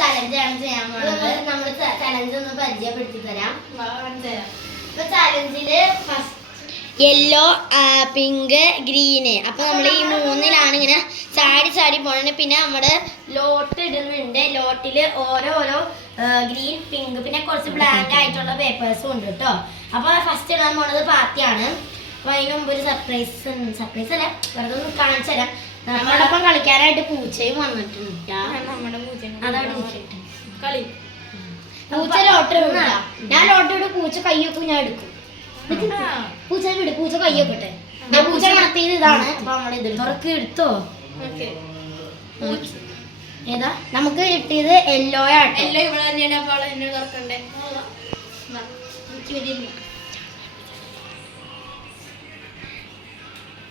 ചലഞ്ചാണ് ചെയ്യാൻ പോകുന്നത്. നമ്മള് ചലഞ്ച് ഒന്ന് പരിചയപ്പെടുത്തി തരാം. ഇപ്പൊ ചലഞ്ചില് ഫസ്റ്റ് യെല്ലോ, പിങ്ക്, ഗ്രീന്. അപ്പൊ നമ്മൾ ഈ മൂന്നിലാണ് ഇങ്ങനെ ചാടി ചാടി പോണത്. പിന്നെ നമ്മുടെ ലോട്ട് ഇടുന്നുണ്ട്. ലോട്ടില് ഓരോരോ ഗ്രീൻ, പിങ്ക്, പിന്നെ കുറച്ച് ബ്ലാങ്ക് ആയിട്ടുള്ള പേപ്പേഴ്സും ഉണ്ട് കേട്ടോ. അപ്പൊ ഫസ്റ്റ് ഇടാൻ പോണത് പാത്തിയാണ്. അപ്പൊ അതിന് മുമ്പ് ഒരു സർപ്രൈസ് അല്ല, വെറുതെ ഒന്ന് കാണിച്ചു തരാം. നമ്മളോടൊപ്പം കളിക്കാനായിട്ട് പൂച്ചയും വന്നിട്ടുണ്ട്. അതവിടെ കളി പൂച്ച ലോട്ട് ഇടുന്ന. ഞാൻ ലോട്ട് ഇടും, പൂച്ച കയ്യൊക്കെ ഞാൻ എടുക്കും. പൂച്ച വിട്, പൂച്ച കയ്യൊക്കെ പൂച്ച കണത്തിയത് ഇതാണ്. അപ്പൊ നമ്മൾ ഇത് തുറക്ക് എടുത്തോ. ഏതാ നമുക്ക് കിട്ടിയത്? യെല്ലോ ആട്ടോ.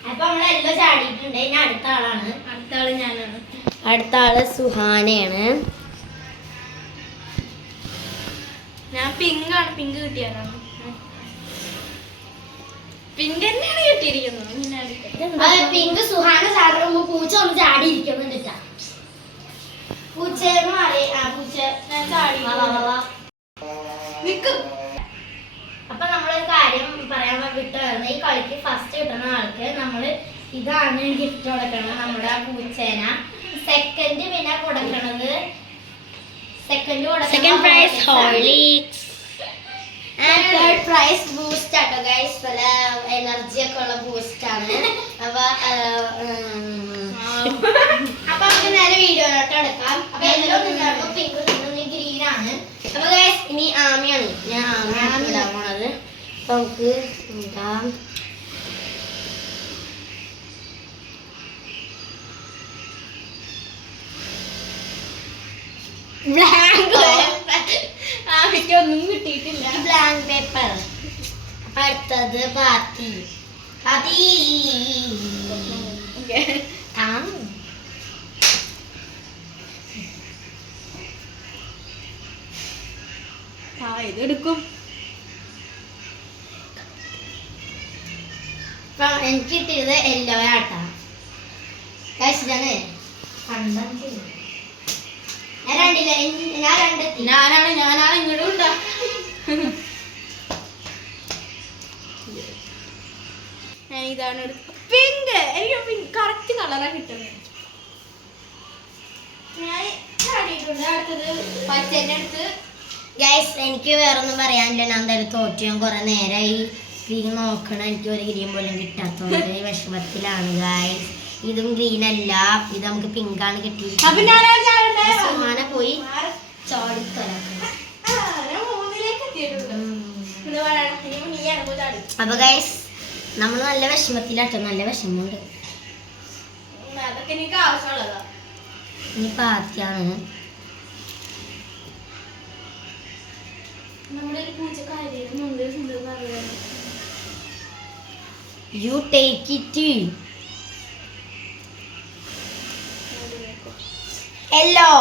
അപ്പൊ നമ്മള് യെല്ലോ ചാടിയിട്ടുണ്ട്. ഇനി അടുത്ത ആളാണ്. അടുത്ത ആള് ഞാനാണ്. അടുത്ത ആള് സുഹാനയാണ്. ഞാൻ പിങ്ക് ആണ്. പിങ്ക് കിട്ടിയാലാണ്. പിങ്ക് തന്നെയാണ് കിട്ടിയിരിക്കുന്നത്. പിങ്ക് സുഹാന ചാടുമ്പോ പൂച്ച ഒന്ന് ചാടിയിരിക്കുന്നുണ്ട്. പൂച്ച അപ്പൊ നമ്മളൊരു കാര്യം പറയാൻ വിട്ടുവരുന്നത്, ഈ കളിക്ക് ഫസ്റ്റ് കിട്ടുന്ന ആൾക്ക് നമ്മള് ഇതാണ് ഗിഫ്റ്റ് കൊടുക്കണം. നമ്മുടെ പൂച്ചേന. സെക്കൻഡ് പിന്നെ കൊടുക്കണത് second prize Horlicks. Third prize boost ആട്ടോ ഗൈസ്. നല്ല എനർജി ഒക്കെ ഉള്ള ബൂസ്റ്റ് ആണ്. അപ്പൊ നമുക്ക് നേരെ വീഡിയോയിലോട്ട് എടുക്കാം. അപ്പൊ യെല്ലോ നിന്നു, പിങ്ക് നിന്നു, ഗ്രീൻ ആണ്. അപ്പൊ ഗൈസ് ഇനി ആമിയാണ്. ഞാൻ ആമിയാണ് ഇടാൻ പോണത്. അപ്പൊ നമുക്ക് ഇടാം. ഒന്നും കിട്ടിയിട്ടില്ല. Blank paper. അടുത്തത് പാത്തി. ഇതെടുക്കും. എനിക്ക് കിട്ടിയത് യെല്ലോ ആട്ടാ. കഴിച്ചിട്ടാണ് ഞാനാണ് ഇങ്ങോട്ടും ഉണ്ടാ. ഞാൻ ഇതാണ് പിങ്ക്. എനിക്ക് പിങ്ക് കറക്റ്റ് കളറാ കിട്ടുന്നത്. ഞാൻ ചാടിയിട്ടുണ്ട്. അടുത്തത് പച്ചേന്റെ അടുത്ത്. ഗൈസ് എനിക്ക് വേറൊന്നും പറയാനില്ല. ഞാൻ എന്തായാലും തോറ്റു. ഞാൻ കുറെ നേരമായി ഗ്രീൻ നോക്കണം. എനിക്ക് ഒരു ഗ്രീൻ പോലും കിട്ടാത്തതുകൊണ്ട് വിഷമത്തിലാണ് ഗൈസ്. ഇതും ഗ്രീൻ അല്ല, ഇത് നമുക്ക് പിങ്ക് ആണ് കിട്ടിയത്. സുഹാന പോയി അപ്പൊ ഗൈസ് നമ്മൾ നല്ല വിഷമത്തിലാട്ടോ. നല്ല വിഷമമുണ്ട്. ഇനി പാത്തിയാണ്. You take it. Yellow.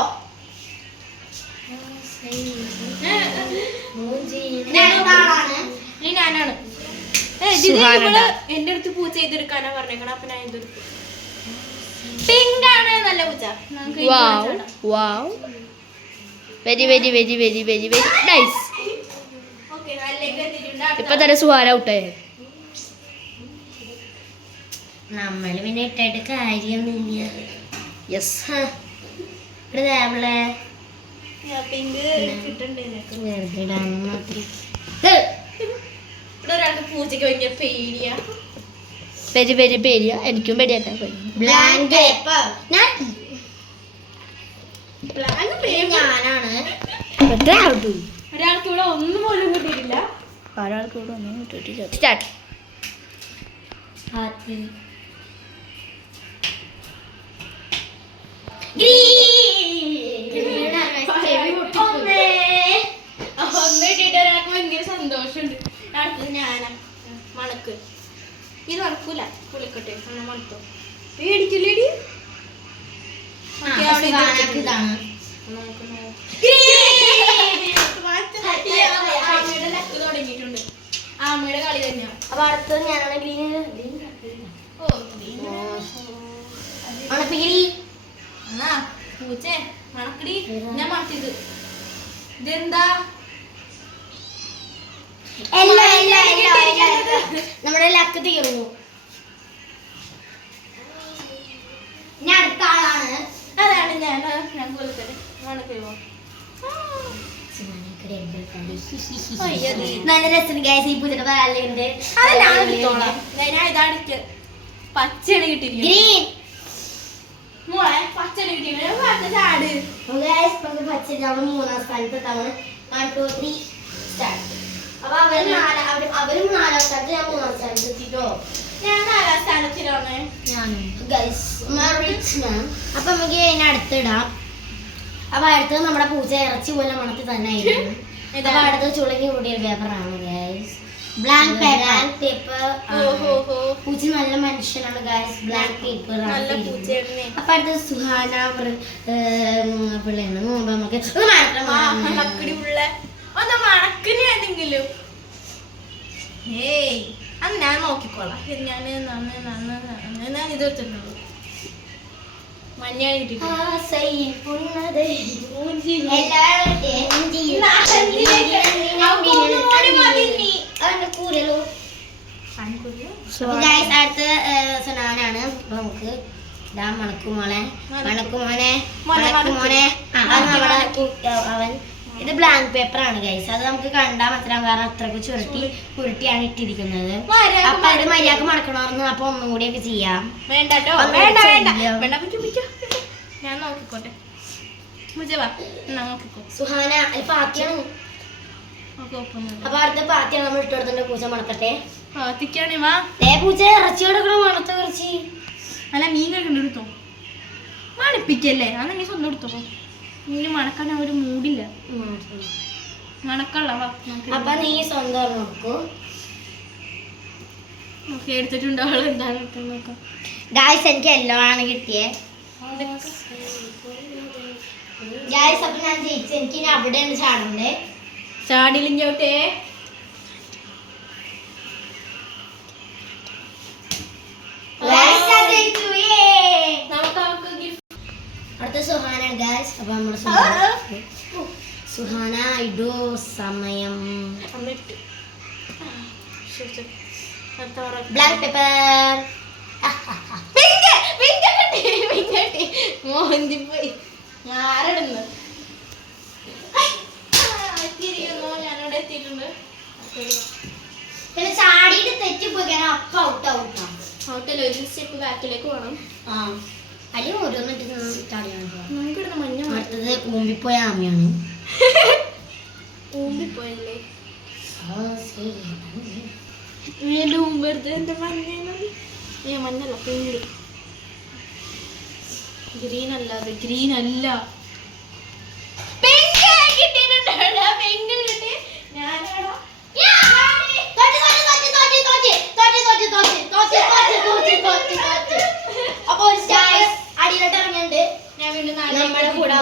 ഞാനാണ്. എന്റെ അടുത്ത് പൂച്ച ചെയ്തെടുക്കാനാ പറഞ്ഞേക്കണം. അപ്പൊ ഞാൻ ഇതെടുക്കും. പിങ്ക് ആണ് നല്ല പൂച്ച. Very very very very very very nice. ഇപ്പൊ തന്നെ സുഹാന ഔട്ടായി. നമ്മള് പിന്നെ ഇട്ടായിട്ട് കാര്യമൊന്നുമില്ല. യെസ്. പിങ്ക് കിട്ടണ്ടേ? ഇവിടെ ഒരാൾക്ക് പൂച്ചയ്ക്ക് ഭയങ്കര പേടിയാ. വെരി വെരി പേടിയാ. എനിക്കും പേടിയാക്കാൻ ബ്ലാങ്ക് പേപ്പർ. ഞാനാണ്. ഒരാൾക്ക് ഇവിടെ ഒന്നും പോലും കിട്ടിയിട്ടില്ല. ഒരാൾക്ക് ഇവിടെ ഒന്നും കിട്ടിയിട്ടില്ല. സ്റ്റാർട്ട്. ഒന്ന് കിട്ടിയിട്ട് ഒരാൾക്ക് ഭയങ്കര സന്തോഷമുണ്ട്. അടുത്തത് ഞാനാ. മണക്ക്. ഇത് മണക്കൂല. പുളിക്കട്ടെ. മണത്തോ. പേടിക്കില്ലേടി. ഇതാണ് തുടങ്ങിയിട്ടുണ്ട്. ആമയുടെ കളി തന്നെയാണ്. അപ്പൊ അടുത്തത് ഞാനാണ്. ഗ്രീൻ. പൂച്ചേ മണം. മണക്കടി ഞാൻ മണത്തിത് ഇതെന്താ നമ്മുടെ ലക്ക് തീർന്നു. ഇനി അടുത്ത ആളാണ്. അതാണ് ഞാൻ കൊടുത്തത് മണക്കോ നല്ല രസം ഗൈസ്. ഈ പൂജയുടെ പാലുണ്ട്. ഞാൻ ഇതാണ് പച്ചയാണ് കിട്ടിയില്ല ഗ്രീൻ മോളെ പച്ചയാണ് കിട്ടിയില്ല ചാട് പച്ച നമ്മൾ 3ാം സ്ഥാനത്ത് തവണ 1 2 3 സ്റ്റാർട്ട്. അപ്പൊ അവര് 4ാം സ്ഥാനത്ത്, ഞാൻ 3ാം സ്ഥാനത്ത് എത്തിട്ടോ. ഞാൻ 4ാം സ്ഥാനത്തിലാണ് ഗൈസ്. അപ്പൊ നമുക്ക് ഇതിനെ അടുത്തിടാം. അപ്പൊ അടുത്തത് നമ്മുടെ പൂച്ച ഇറച്ചി പോലെ മണത്തിൽ തന്നെ ആയിരുന്നു. അപ്പൊ അടുത്തത് ചുളങ്ങി കൂടിയ പേപ്പറാണ് ഗൈസ്. Blank paper. പൂച്ച നല്ല മനുഷ്യനാണ് ഗൈസ്. ബ്ലാങ്ക് പേപ്പർ നല്ല പൂച്ചയാണ്. അപ്പൊ അടുത്തത് സുഹാന പിള്ളേണ്. നമുക്ക് മണക്കടി ഉള്ള ഒന്ന് മണക്കിന് ഏതെങ്കിലും ഏയ് അത് ഞാൻ നോക്കിക്കോളാം. ഞാൻ ഇത് വെച്ചിട്ടുള്ളൂ മഞ്ഞാണ് കിട്ടിയിട്ടുണ്ട്. അടുത്ത സുനാനാണ്. നമുക്ക് മണക്കുമോനെ അവൻ. ഇത് ബ്ലാങ്ക് പേപ്പർ ആണ് ഗൈസ്. അത് നമുക്ക് കണ്ടാൽ മനസ്സിലാവും, കാരണം അത്രക്ക് ഉരുട്ടിയാണ് ഇട്ടിരിക്കുന്നത്. അപ്പൊ അത് മര്യാദക്ക് മണക്കണമായിരുന്നു. അപ്പൊ ഒന്നും കൂടിയൊക്കെ ചെയ്യാം. വേണ്ടോ ഞാൻ നോക്കിക്കോട്ടെ. നോക്കിക്കോ സുഹാന അത് പാത്തിയാണ്. അപ്പൊ അടുത്ത പാത്തിയാണ് നമ്മൾ ഇട്ടുകൊടുത്തിന്റെ പൂച്ച മണക്കട്ടെ. പാത്തിക്കാണ് വാ പൂച്ച ഇറച്ചി കൊടുക്കണം. മണത്ത് കുറച്ച് അല്ല മീൻ കഴിക്കണ്ട എടുത്തോ. മണപ്പിക്കല്ലേ അന്ന് നീ സ്വന്തം എടുത്തോ. മീന് മണക്കാൻ ഒരു മൂടില്ല. മണക്കള്ള അപ്പൊ നീ സ്വന്തം നോക്കൂ. എടുത്തിട്ടുണ്ടോ എന്താണ് നോക്കാം. ഗായ്സ് എനിക്ക് എല്ലാം ആണ് കിട്ടിയേ ഗായ്സ്. അപ്പൊ ഞാൻ ജയിച്ചു. എനിക്ക് ഇനി അവിടെയാണ് ചാടണ്ടേ. ചാടിലിഞ്ചോട്ടെ അടുത്ത സുഹാന ഗായ്സ്. അപ്പൊ നമ്മുടെ സുഹാന ഇടൂ സമയം. Blank paper. മോഹൻജിപ്പോയി ഞാനിടുന്നു. ഞാനിവിടെ എത്തിയിട്ടുണ്ട്. പിന്നെ ചാടിയിട്ട് തെറ്റിപ്പോയി അപ്പ ഔട്ടാവും. ഹോട്ടൽ ഒരു സ്റ്റെപ്പ് ബാക്കിലേക്ക് പോകണം. അല്ലെങ്കിൽ ഓരോന്നിട്ട് ചാടിയാണ്. നമുക്കിടുന്ന മഞ്ഞ അടുത്തത് ഊമ്പിപ്പോയ ആമയാണ്. ഊമ്പിപ്പോയല്ലേ വീണ്ടും മുമ്പെടുത്ത് എന്റെ മഞ്ഞല്ല പിങ്ക്. ഗ്രീൻ അല്ല അത് ഗ്രീൻ അല്ല അടിയിലോട്ട് ഇറങ്ങിയുണ്ട്. ഞാൻ വീണ്ടും നമ്മുടെ കൂടെ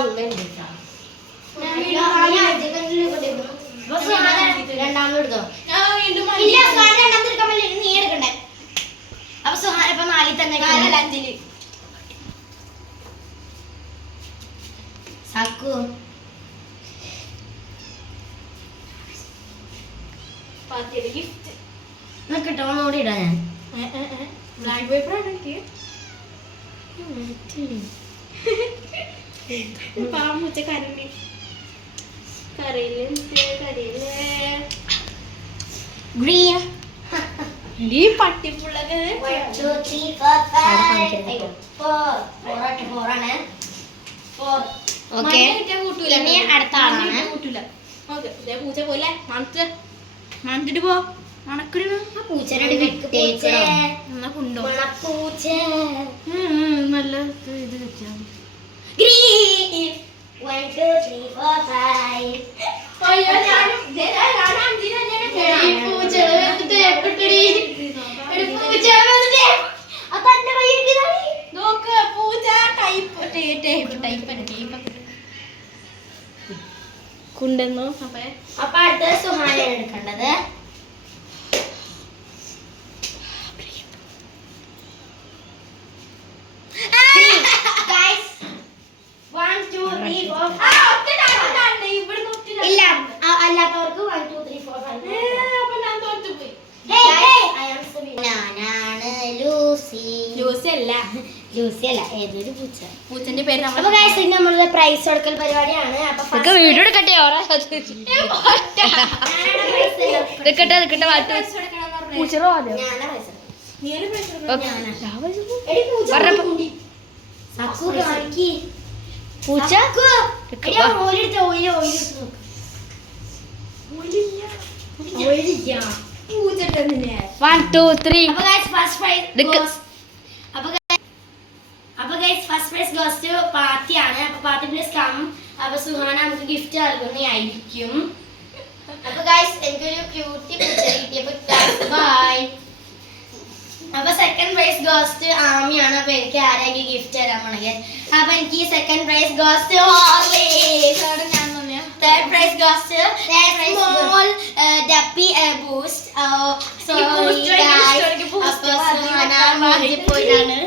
രണ്ടാമത് എടുത്തോ. ഇല്ല സുഹാന രണ്ടാമത് എടുക്കാൻ പറ്റില്ല. നീ എടുക്കണ്ടേ. അപ്പൊ സുഹാന ഇപ്പൊ 4ൽ തന്നെ 5 സാക്കു. ഗിഫ്റ്റ് നിനക്കിട്ടോ ഒന്നുകൂടി ഇടാ. ഞാൻ ബ്ലാക്ക് പേപ്പറാണ് എനിക്ക്. പാമ്പൂച്ച കരണ്ട് കരയില് ഗ്രീൻ. ഈ പട്ടിപ്പുള്ളത് ഇനി അടുത്ത ആളാണ്. കൂട്ടൂല. പൂച്ച പോലെ മണത്തിട്ട് പോ. മണക്കിടണം. പൂച്ചനോട് വിട്ടേച്ചേ. എന്നാ കൊണ്ടോ മണപ്പൂച്ച. നല്ല ഇത് വെച്ചാ ഗ്രീൻ. 1 2 3 4 5. കുണ്ടെന്നോ. അപ്പൊ അടുത്തത് സുഹാനയാണ് എടുക്കേണ്ടത്. Guys, 1 2 3 4 ജൂസി അല്ല ഏതൊരു പൂച്ച. പൂച്ചന്റെ പേര് അപ്പൊ നമ്മൾ ഗൈസ് ഇന്ന് നമ്മളുടെ പ്രൈസ് കൊടുക്കൽ പരിപാടിയാണ്. അപ്പൊ ഇതൊക്കെ വീഡിയോ എടുക്കട്ടെ ഓറ ഇതൊക്കെ മാറ്റി പൂച്ചറോ ആദ്യം പൂച്ച one two three first prize goes to പാത്തിയാണ്. അപ്പൊ പാത്തി പ്ലീസ് കം. അപ്പൊ സുഹാന നമുക്ക് ഗിഫ്റ്റ് നൽകുന്നതായിരിക്കും. അപ്പൊ ഗൈസ് എനിക്കൊരു ക്യൂട്ടി പൂച്ച കിട്ടിയപ്പോ ബൈ. അപ്പൊ സെക്കൻഡ് പ്രൈസ് ഗോസ് ടു ആമിയാണ്. അപ്പൊ എനിക്ക് ആരെങ്കിലും ഗിഫ്റ്റ് തരാൻ പോണെങ്കിൽ അപ്പൊ എനിക്ക് second prize goes to third prize goes to small ഡപ്പി ബൂസ്റ്റ്. Sorry guys. അപ്പൊ സുഹാന പോയിട്ടാണ്